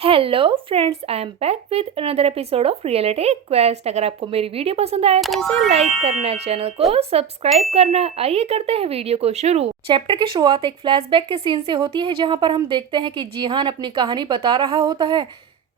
Hello friends, I am back with another episode of reality quest. अगर आपको मेरी video पसंद आए तो इसे लाइक करना, चैनल को सब्सक्राइब करना। आइए करते हैं वीडियो को शुरू। चैप्टर की शुरुआत एक फ्लैशबैक के सीन से होती है, जहां पर हम देखते हैं कि जीहान अपनी कहानी बता रहा होता है।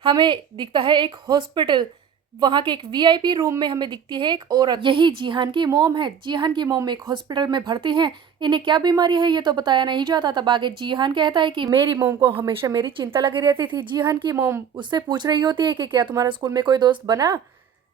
हमें दिखता है एक हॉस्पिटल, वहां के एक वीआईपी रूम में हमें दिखती है एक औरत। यही जीहान की मॉम है। जीहान की मॉम एक हॉस्पिटल में भर्ती है। इन्हें क्या बीमारी है ये तो बताया नहीं जाता। तब आगे जीहान कहता है कि मेरी मॉम को हमेशा मेरी चिंता लगी रहती थी। जीहान की मॉम उससे पूछ रही होती है कि क्या तुम्हारा स्कूल में कोई दोस्त बना।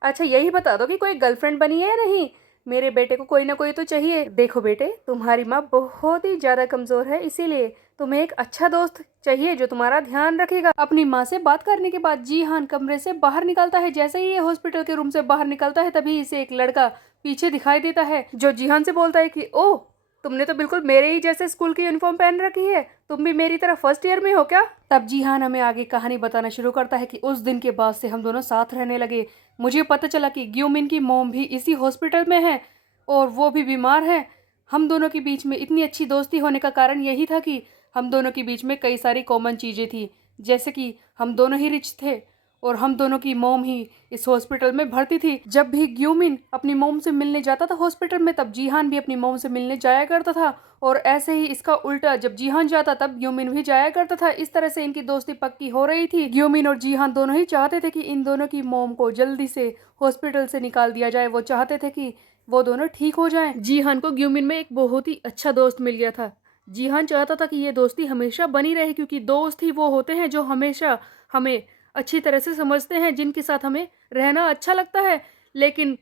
अच्छा यही बता दो कि कोई गर्लफ्रेंड बनी है या नहीं। मेरे बेटे को कोई ना कोई तो चाहिए। देखो बेटे, तुम्हारी माँ बहुत ही ज्यादा कमजोर है, इसीलिए तुम्हें एक अच्छा दोस्त चाहिए जो तुम्हारा ध्यान रखेगा। अपनी माँ से बात करने के बाद जीहान कमरे से बाहर निकलता है। जैसे ही ये हॉस्पिटल के रूम से बाहर निकलता है, तभी इसे एक लड़का पीछे दिखाई देता है, जो जीहान से बोलता है कि ओह, तुमने तो बिल्कुल मेरे ही जैसे स्कूल की यूनिफॉर्म पहन रखी है। तुम भी मेरी तरह फर्स्ट ईयर में हो क्या। तब जीहान हमें आगे कहानी बताना शुरू करता है कि उस दिन के बाद से हम दोनों साथ रहने लगे। मुझे पता चला कि ग्यूमिन की मॉम भी इसी हॉस्पिटल में है और वो भी बीमार है। हम दोनों के बीच में इतनी अच्छी दोस्ती होने का कारण यही था कि हम दोनों के बीच में कई सारी कॉमन चीज़ें थी, जैसे कि हम दोनों ही रिच थे और हम दोनों की मॉम ही इस हॉस्पिटल में भर्ती थी। जब भी ग्यूमिन अपनी मॉम से मिलने जाता था हॉस्पिटल में, तब जीहान भी अपनी मॉम से मिलने जाया करता था। और ऐसे ही इसका उल्टा, जब जीहान जाता तब ग्यूमिन भी जाया करता था। इस तरह से इनकी दोस्ती पक्की हो रही थी। ग्यूमिन और जीहान दोनों ही चाहते थे कि इन दोनों की मॉम को जल्दी से हॉस्पिटल से निकाल दिया जाए। वो चाहते थे कि वो दोनों ठीक हो जाएं। जीहान को ग्यूमिन में एक बहुत ही अच्छा दोस्त मिल गया था। जीहान चाहता था कि ये दोस्ती हमेशा बनी रहे, क्योंकि दोस्त ही वो होते हैं जो हमेशा हमें अच्छी तरह से समझते हैं, जिनके साथ हमें रहना अच्छा लगता है। लेकिन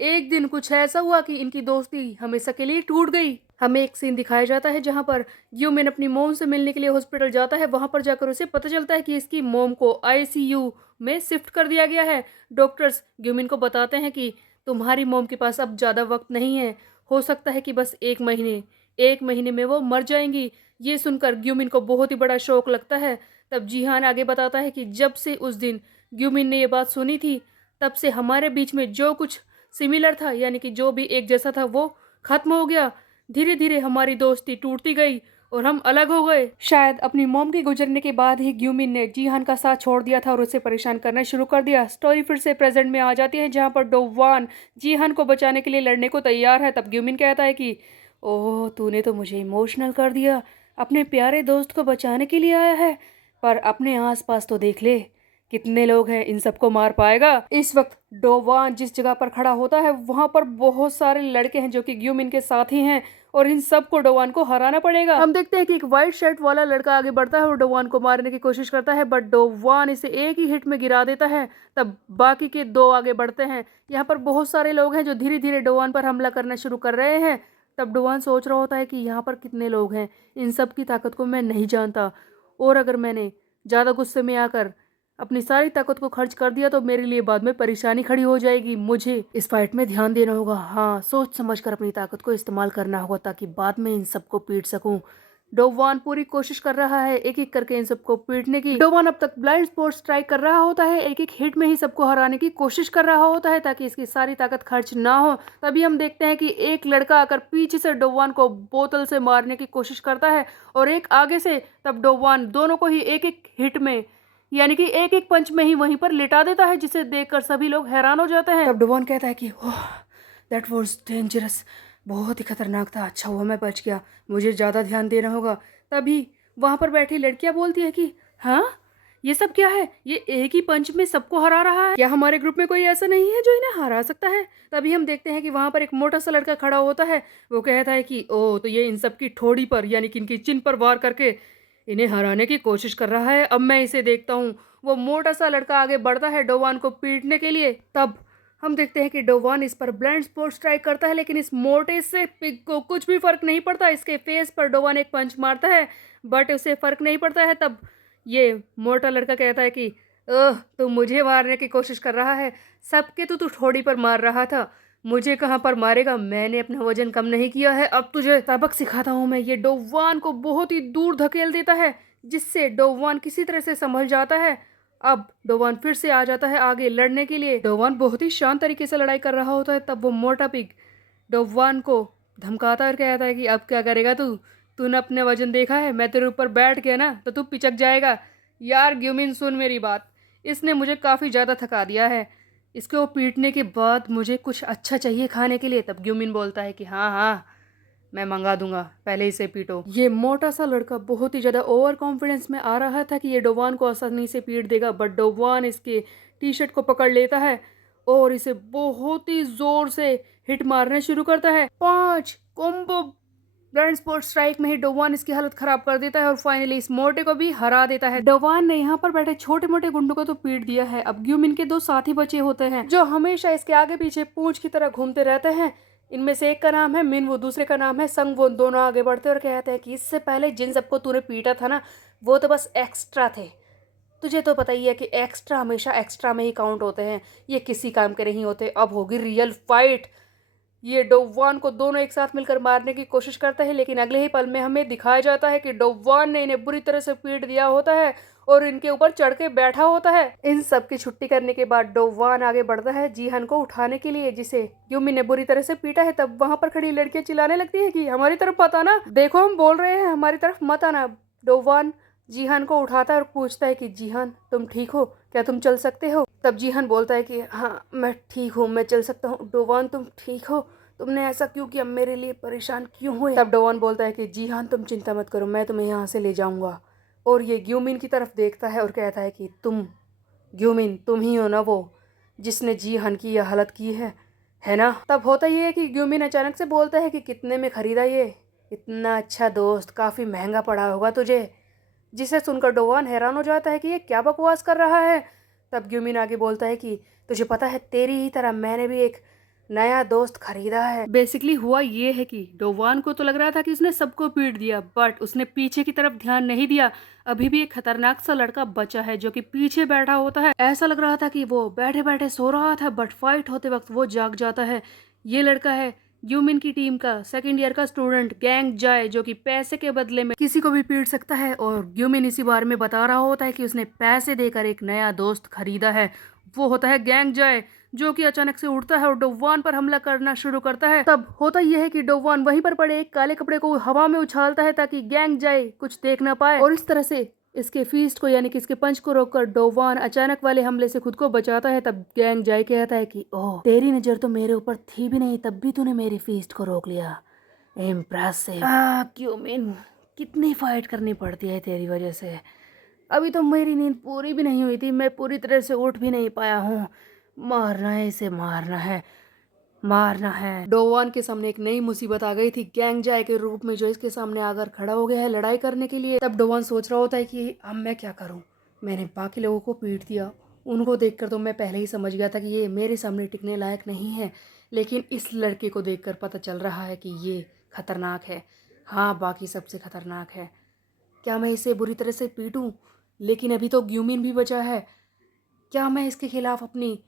एक दिन कुछ ऐसा हुआ कि इनकी दोस्ती हमेशा के लिए टूट गई। हमें एक सीन दिखाया जाता है जहां पर ग्यूमिन अपनी मोम से मिलने के लिए हॉस्पिटल जाता है। वहां पर जाकर उसे पता चलता है कि इसकी मोम को आईसीयू में शिफ्ट कर दिया गया है। डॉक्टर्स ग्यूमिन को बताते हैं कि तुम्हारी मोम के पास अब ज़्यादा वक्त नहीं है, हो सकता है कि बस एक महीने में वो मर जाएंगी। ये सुनकर ग्यूमिन को बहुत ही बड़ा शौक लगता है। तब जीहान आगे बताता है कि जब से उस दिन ग्यूमिन ने ये बात सुनी थी, तब से हमारे बीच में जो कुछ सिमिलर था, यानी कि जो भी एक जैसा था, वो खत्म हो गया। धीरे धीरे हमारी दोस्ती टूटती गई और हम अलग हो गए। शायद अपनी मॉम के गुजरने के बाद ही ग्यूमिन ने जीहान का साथ छोड़ दिया था और उसे परेशान करना शुरू कर दिया। स्टोरी फिर से प्रेजेंट में आ जाती है, जहां पर डोवान जीहान को बचाने के लिए लड़ने को तैयार है। तब ग्यूमिन कहता है कि ओह, तूने तो मुझे इमोशनल कर दिया। अपने प्यारे दोस्त को बचाने के लिए आया है, पर अपने आसपास तो देख ले, कितने लोग हैं, इन सबको मार पाएगा। इस वक्त डोवान जिस जगह पर खड़ा होता है, वहां पर बहुत सारे लड़के हैं जो कि ग्यूमिन के साथ ही हैं और इन सबको डोवान को हराना पड़ेगा। हम देखते हैं कि एक व्हाइट शर्ट वाला लड़का आगे बढ़ता है और डोवान को मारने की कोशिश करता है, बट डोवान इसे एक ही हिट में गिरा देता है। तब बाकी के दो आगे बढ़ते हैं। यहाँ पर बहुत सारे लोग हैं जो धीरे धीरे डोवान पर हमला करना शुरू कर रहे हैं। तब डोवान सोच रहा होता है कि यहाँ पर कितने लोग हैं, इन सब की ताकत को मैं नहीं जानता, और अगर मैंने ज़्यादा गुस्से में आकर अपनी सारी ताकत को खर्च कर दिया तो मेरे लिए बाद में परेशानी खड़ी हो जाएगी। मुझे इस फाइट में ध्यान देना होगा। हाँ, सोच समझ कर अपनी ताकत को इस्तेमाल करना होगा ताकि बाद में इन सबको पीट सकूं। डोवान पूरी कोशिश कर रहा है एक एक करके इन सबको पीटने की। डोवान अब तक ब्लाइंड स्पॉट स्ट्राइक कर रहा होता है, एक एक हिट में ही सबको हराने की कोशिश कर रहा होता है ताकि इसकी सारी ताकत खर्च ना हो। तभी हम देखते हैं कि एक लड़का आकर पीछे से डोवान को बोतल से मारने की कोशिश करता है और एक आगे से। तब डोवान दोनों को ही एक एक हिट में, यानी कि एक एक पंच में ही वहीं पर लिटा देता है, जिसे देखकर सभी लोग हैरान हो जाते हैं। तब डोवान कहता है कि ओह, दैट वाज डेंजरस, बहुत ही खतरनाक था। अच्छा हुआ मैं बच गया, मुझे ज़्यादा ध्यान देना होगा। तभी वहां पर बैठी लड़कियां बोलती है कि हाँ, ये सब क्या है, ये एक ही पंच में सबको हरा रहा है। क्या हमारे ग्रुप में कोई ऐसा नहीं है जो इन्हें हरा सकता है। तभी हम देखते हैं कि वहां पर एक मोटा सा लड़का खड़ा होता है। वो कहता है कि ओ, तो ये इन सब की ठोड़ी पर, यानी कि इनकी चिन पर वार करके इन्हें हराने की कोशिश कर रहा है। अब मैं इसे देखता हूँ। वो मोटा सा लड़का आगे बढ़ता है डोवान को पीटने के लिए। तब हम देखते हैं कि डोवान इस पर ब्लाइंड स्पॉट स्ट्राइक करता है, लेकिन इस मोटे से पिग को कुछ भी फर्क नहीं पड़ता। इसके फेस पर डोवान एक पंच मारता है, बट उसे फर्क नहीं पड़ता है। तब ये मोटा लड़का कहता है कि ओह, तू मुझे मारने की कोशिश कर रहा है, सबके तो तू ठोड़ी पर मार रहा था, मुझे कहाँ पर मारेगा, मैंने अपना वजन कम नहीं किया है, अब तुझे सबक सिखाता हूँ मैं। ये डोवान को बहुत ही दूर धकेल देता है, जिससे डोवान किसी तरह से संभल जाता है। अब डोवान फिर से आ जाता है आगे लड़ने के लिए। डोवान बहुत ही शांत तरीके से लड़ाई कर रहा होता है। तब वो मोटा पिग डोवान को धमकाता और कहता है कि अब क्या करेगा तू, तूने अपने वजन देखा है, मैं तेरे ऊपर बैठ गया ना तो तू पिचक जाएगा। यार ग्यूमिन सुन मेरी बात, इसने मुझे काफ़ी ज़्यादा थका दिया है। इसको पीटने के बाद मुझे कुछ अच्छा चाहिए खाने के लिए। तब ग्यूमिन बोलता है कि हाँ हाँ मैं मंगा दूंगा, पहले इसे पीटो। ये मोटा सा लड़का बहुत ही ज़्यादा ओवर कॉन्फिडेंस में आ रहा था कि ये डोवान को आसानी से पीट देगा, बट डोवान इसके टी शर्ट को पकड़ लेता है और इसे बहुत ही जोर से हिट मारने शुरू करता है। 5 कॉम्बो ग्रैंड स्पोर्ट स्ट्राइक में ही डोवान इसकी हालत खराब कर देता है और फाइनली इस मोटे को भी हरा देता है। डोवान ने यहाँ पर बैठे छोटे मोटे गुंडों को तो पीट दिया है। अब ग्यूमिन के 2 साथी बचे होते हैं जो हमेशा इसके आगे पीछे पूंछ की तरह घूमते रहते हैं। इनमें से एक का नाम है मिन, वो दूसरे का नाम है संग। वो दोनों आगे बढ़ते और कहते हैं कि इससे पहले जिन सबको तूने पीटा था ना, वो तो बस एक्स्ट्रा थे। तुझे तो पता ही है कि एक्स्ट्रा हमेशा एक्स्ट्रा में ही काउंट होते हैं, ये किसी काम के नहीं होते। अब होगी रियल फाइट। ये डोवान को दोनों एक साथ मिलकर मारने की कोशिश करता है, लेकिन अगले ही पल में हमें दिखाया जाता है कि डोवान ने इन्हें बुरी तरह से पीट दिया होता है और इनके ऊपर चढ़ के बैठा होता है। इन सब की छुट्टी करने के बाद डोवान आगे बढ़ता है जीहन को उठाने के लिए, जिसे यूमी ने बुरी तरह से पीटा है। तब वहां पर खड़ी लड़कियां चिल्लाने लगती है कि हमारी तरफ मत आना, देखो हम बोल रहे हैं हमारी तरफ मत आना। डोवान जीहन को उठाता है और पूछता है कि जीहन तुम ठीक हो, क्या तुम चल सकते हो? तब जीहन बोलता है कि हाँ मैं ठीक हूँ, मैं चल सकता हूँ। डोवान तुम ठीक हो? तुमने ऐसा क्यों किया, मेरे लिए परेशान क्यों हुए? तब डोवान बोलता है कि जीहन तुम चिंता मत करो, मैं तुम्हें यहाँ से ले जाऊंगा। और ये ग्यूमिन की तरफ देखता है और कहता है कि तुम ग्यूमिन तुम ही हो ना वो जिसने जीहन की यह हालत की है ना? तब होता ये है कि ग्यूमिन अचानक से बोलता है कि कितने में खरीदा ये? इतना अच्छा दोस्त, काफ़ी महंगा पड़ा होगा तुझे। जिसे सुनकर डोवान हैरान हो जाता है कि ये क्या बकवास कर रहा है। तब ग्यूमिन आगे बोलता है कि तुझे पता है तेरी ही तरह मैंने भी एक नया दोस्त खरीदा है। बेसिकली हुआ ये है कि डोवान को तो लग रहा था कि उसने सबको पीट दिया, बट उसने पीछे की तरफ ध्यान नहीं दिया। अभी भी एक खतरनाक सा लड़का बचा है जो कि पीछे बैठा होता है। ऐसा लग रहा था कि वो बैठे बैठे सो रहा था, बट फाइट होते वक्त वो जाग जाता है। ये लड़का है यूमिन की टीम का 2nd ईयर का स्टूडेंट गैंग जाए, जो कि पैसे के बदले में किसी को भी पीट सकता है। और यूमिन इसी बारे में बता रहा होता है कि उसने पैसे देकर एक नया दोस्त खरीदा है। वो होता है गैंग जाए, जो कि अचानक से उठता है और डोवान पर हमला करना शुरू करता है। तब होता यह है कि डोवान वहीं पर पड़े एक काले कपड़े को हवा में उछालता है ताकि गैंग जाए कुछ देख ना पाए, और इस तरह से इसके फीस्ट को यानी कि इसके पंच को रोककर डोवान अचानक वाले हमले से खुद को बचाता है। तब गैंग जाए कहता है कि ओह तेरी नजर तो मेरे ऊपर थी भी नहीं, तब भी तूने मेरी फीस्ट को रोक लिया। इम्प्रेसिव। क्यूमिन कितनी फाइट करनी पड़ती है तेरी वजह से। अभी तो मेरी नींद पूरी भी नहीं हुई थी, मैं पूरी तरह से उठ भी नहीं पाया हूँ। मारना है इसे, मारना है, मारना है। डोवान के सामने एक नई मुसीबत आ गई थी गैंग जाए के रूप में, जो इसके सामने आकर खड़ा हो गया है लड़ाई करने के लिए। तब डोवान सोच रहा होता है कि अब मैं क्या करूं, मैंने बाकी लोगों को पीट दिया, उनको देखकर तो मैं पहले ही समझ गया था कि ये मेरे सामने टिकने लायक नहीं है, लेकिन इस लड़के को देखकर पता चल रहा है कि ये खतरनाक है। हाँ बाकी सबसे खतरनाक है। क्या मैं इसे बुरी तरह से पीटूं? लेकिन अभी तो ग्यूमिन भी बचा है। क्या मैं इसके खिलाफ अपनी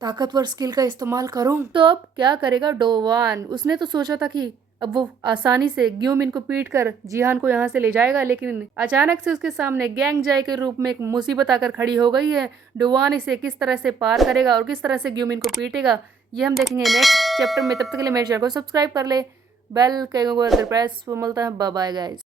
ताकतवर स्किल का इस्तेमाल करूं? तो अब क्या करेगा डोवान? उसने तो सोचा था कि अब वो आसानी से ग्यूमिन को पीट कर जीहान को यहाँ से ले जाएगा, लेकिन अचानक से उसके सामने गैंग जाए के रूप में एक मुसीबत आकर खड़ी हो गई है। डोवान इसे किस तरह से पार करेगा और किस तरह से ग्यूमिन को पीटेगा, ये हम देखेंगे नेक्स्ट चैप्टर में। तब तक के लिए मेरे चैनल को सब्सक्राइब कर ले, बेल के प्रेस। मिलता है, बाय बाय गाइस।